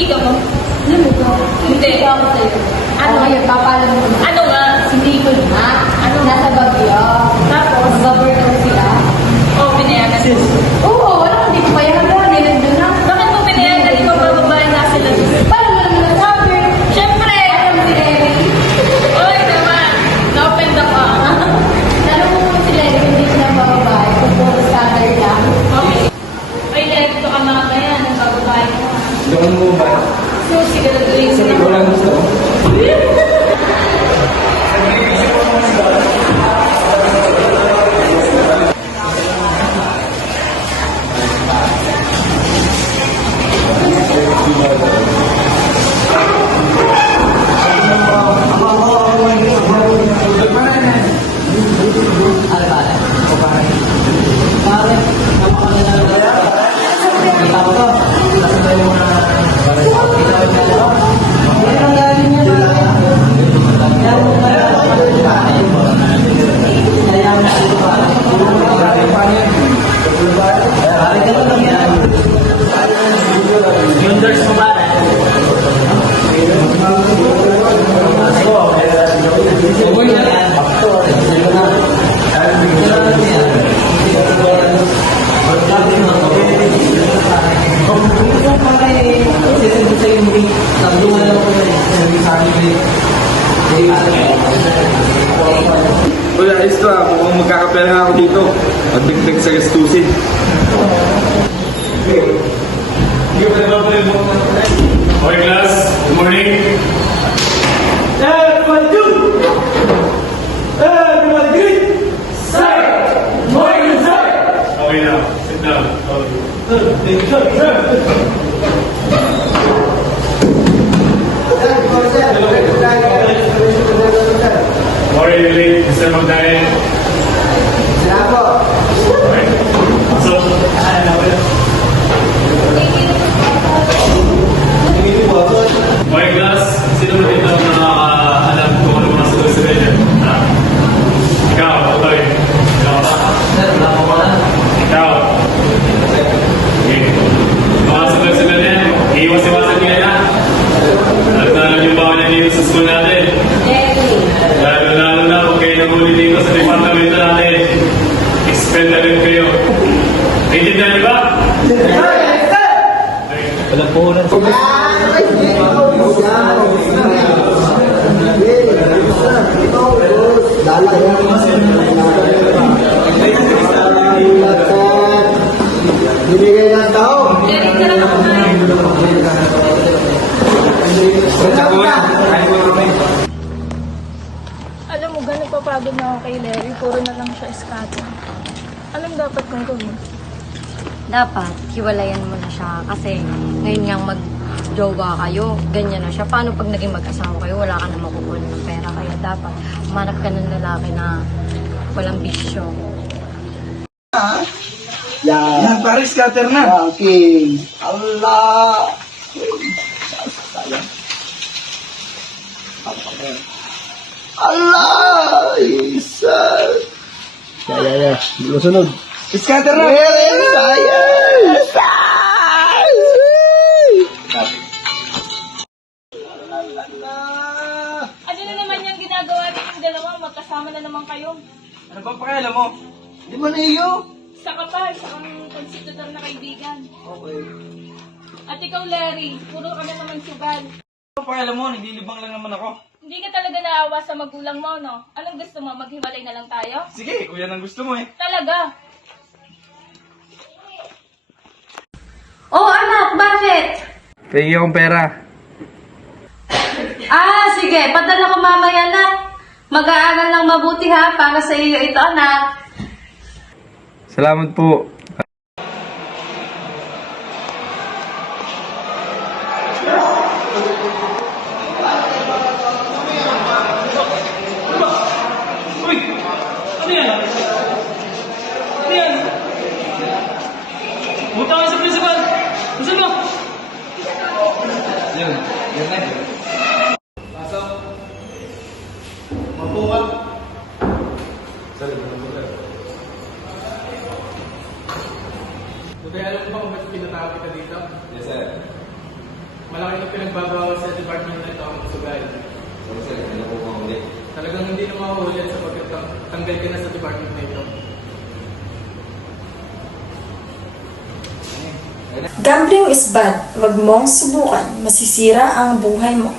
chika mo? Alam mo to? Hindi. Ako sa'yo. Ano? Ngayon, papalam mo. Ano nga? Si Nicole na. Ano? Nasa Baguio. Tapos? Mag-burnout sila. Oh, pinayagan mo. Oo, wala kang di ko kaya hanggang. Nandun na. Bakit mo pinayagan? Ikaw bababae na sila. Paano mo naman nasabi? Siyempre! Alam si Lenny. Oy, naman! Na-offend ako. Alam mo naman si Lenny, hindi siya bababae. Kung puro scatter lang. Okay. Ay, dito ka mamaya. Nang bababae ko. Doon mo ba? So, siguraduhin Kasi ko ikaw lang gusto. Wala, ayos ka. Mukhang magkakapera nga ako dito. At dagdag sa gastusin. Okay, class. Good morning. Everyone do! Everyone greet! Sir! Morning, sir! Okay now. Sit down. Morning, late. Mr. Magdayan. Okay. So, okay, class. Sino mo dito ang nakakaalam kung ano mga sagot-sagot niya? Ha? Ikaw, Toy. Ikaw. Ikaw. Okay. Mga sagot-sagot niya. Iiwas-iwasan niya na. Alam niyo ba niya dito sa school natin? Lalo na kung kayo nahuli dito sa departamento natin. Expel na rin kayo. Naintindihan niyo ba? Walang puhunan. Binigay ng tao. Jerry, ka lang ako na. Alam mo, ganun papagod na ako kay Larry. Puro na lang siya scatter. Anong dapat kong gawin? Dapat, hiwalayan mo na siya. Kasi ngayon nga mag-jowa kayo, ganyan na siya. Paano pag naging mag-asawa kayo, wala ka na makukuha ng pera. Kaya dapat, umanap ka ng lalaki na walang bisyo. Yan. Yan, pare, scatter na. Okay. Allah. Allah. Isa. Ya. Sunod. Scatter na. Sayang. Ano na naman yung ginagawa niyo dalawa? Magkasama na naman kayo. Ano ba pakialam mo? Di mo na iyo. Sa kapal, sa ang konstitutor na kaibigan. Okay. At ikaw, Larry, puro ka na naman sugal. Ano pakialam mo? Naglilibang lang naman ako. Hindi ka talaga naawa sa magulang mo, no? Anong gusto mo? Maghiwalay na lang tayo? Sige, kung yan ang gusto mo eh. Talaga? Oh, anak, bakit? Pahingin akong pera. Sige, padala ko mamaya na. Mag-aaral ng mabuti ha, para sa iyo ito, anak. Salamat po. uy! Ano yan? Ano yan? Buta ka sa principal. Gusto mo? Yan na. Pasok. Mapo ka. Sorry, mapo ka. Sabi, alam mo ba kung ba't pinatawag kita dito? Yes, sir. malaki na pinagbabawas sa department na ito ang sugay. Talagang hindi na mauulit sa pagtanggal ka na sa department na ito. Gambling is bad. Huwag mong subukan. Masisira ang buhay mo.